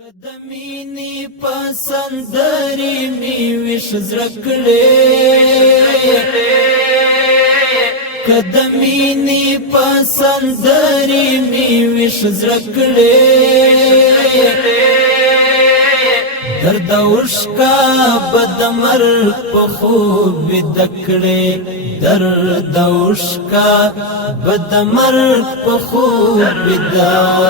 کدمینی پسندری می وش زرکڑے کدمینی پسندری می وش زرکڑے درد عشقا بدمر پخوب دکڑے درد عشقا بدمر پخوب دکڑے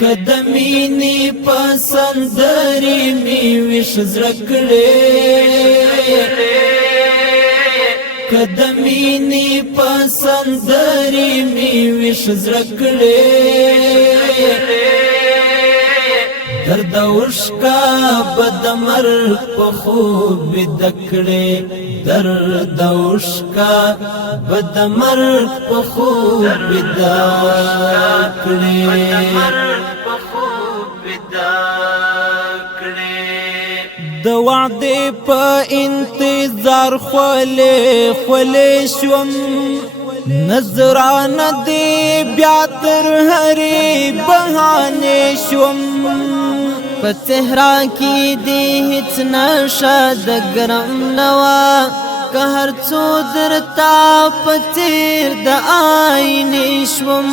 کدمینی پسندری می وش زرکڑے کدمینی پسندری می وش زرکڑے درد عشقا بدمر پخوب دکڑے درد عشقا بدمر پخوب دکڑے د وعدې په انتظار خولې خولې شوم نظرانه دې بیا تر هرې بهانې شوم په صحرا کې دې هیڅ نشه د ګرم نه وه که هر څو درته په څېر د آینې شوم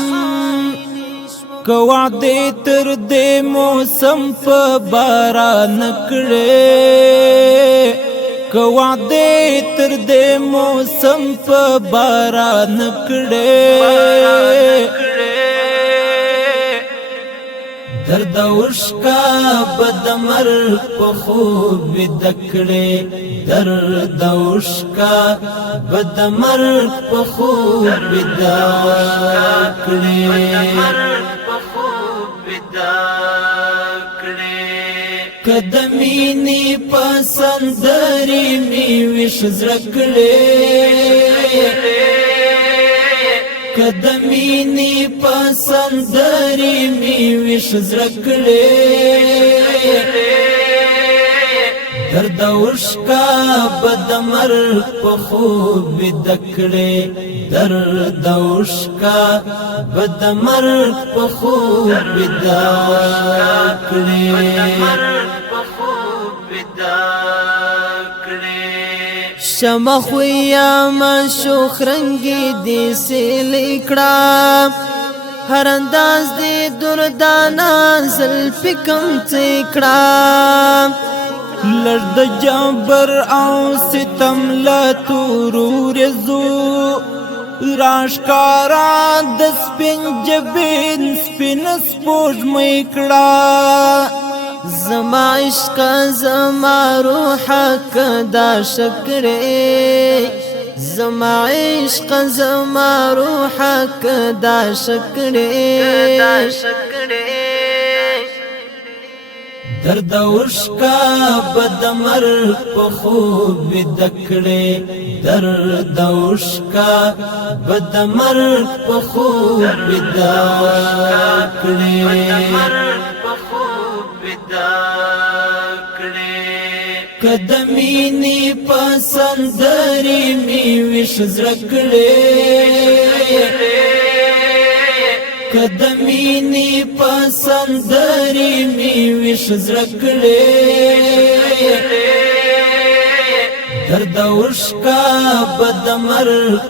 که وعدې تر دې موسم په باران کړې که وعدې تر دې موسم په باران کړې درد عشقا بدمر پخوب دکڑے درد عشقا بدمر پخوب دکڑے کدمینی پسندری می وش زرکڑے کدمینی پسندری می وش زرکڑے درد عشقا بدمر پخوب دکڑے درد عشقا بدمر پخوب دکڑے شمع خویا مشوخ رنگی دی سیلی کڑا هر انداز دی دردانا زلفی کم تکڑا لرد جبر او ستم لتورور زو راشکارا د سپین جبین سپین سپوږ میکړه زما عشق زما روح کدا شکرې زما عشق زما روح کدا شکرې درد عشقا بدمر پخوب دکڑے درد عشقا بدمر پخوب دکڑے کدمینی پسندری می وش زرکڑے کدمینی پسندری می وش زرکڑے درد عشقا بدمر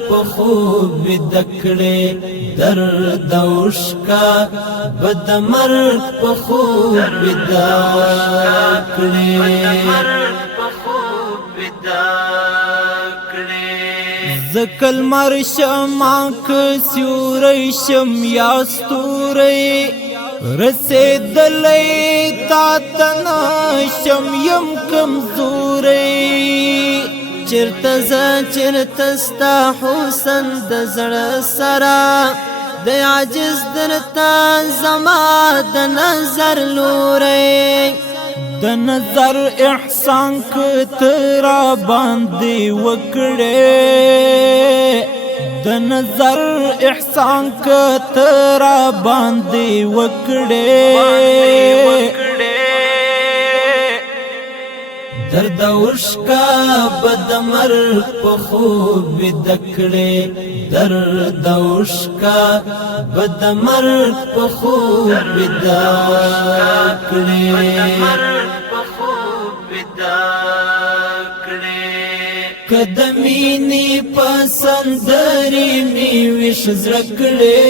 پخوب دکڑے درد عشقا بدمر پخوب دکڑے زکل مرشم آنکھ سیوری شم یا ستوری رسیدلی تاتنا شم یم کمزوری چرته زه چرته ستا حسن د زړه سره د عاجز درته زما د نظر لوری د نظر احسان کترا باندې وکړې د نظر احسان کترا باندې وکړې درد اوشکا بد مرگ په خوب دکړې درد اوشکا بد مرگ په خوب دکړې قدمینی پسندری می وش زرکړې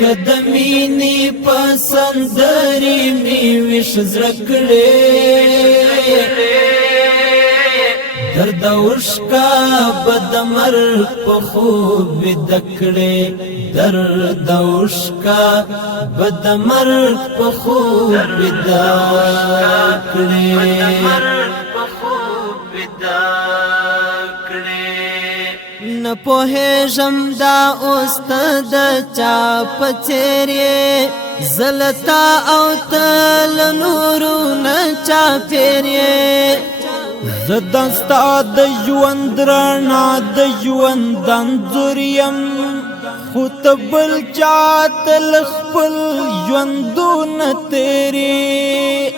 قدمینی پسندری می وش زرکړې درد اوشکا بد مرگ په خوب دکړې درد اوشکا بد مرگ په خوب دکړې نه پوهېږم دا اوس ته د چا په څېر یې زلتا او ته له نورو نه چاپېر یې زه ستا د ژوند رڼا د ژوند انځور یم خو ته بل چاته له خپل ژوندونه تېرې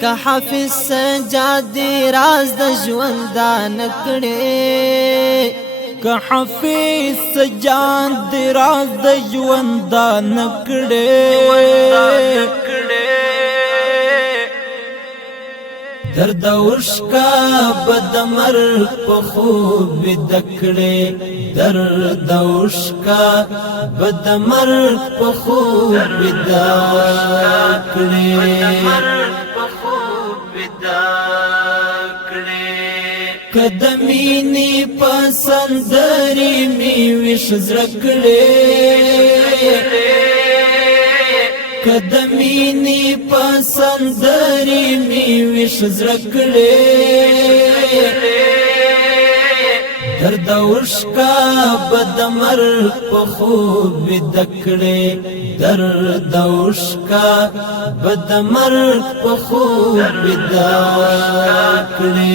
که حافظ سجادي راز د ژوندانه کړې که حافظ سجاد راز د ژوندانه کړې درد اوشکا بد مرگ په خوب دکړې درد اوشکا بد مرگ په خوب دکړې قدمینی پسندری می وش زرکړې قدمینی پسندری می وش زرکړې درد اوشکا بد مرگ په خوب دکړې درد اوشکا بد مرگ په خوب دکړې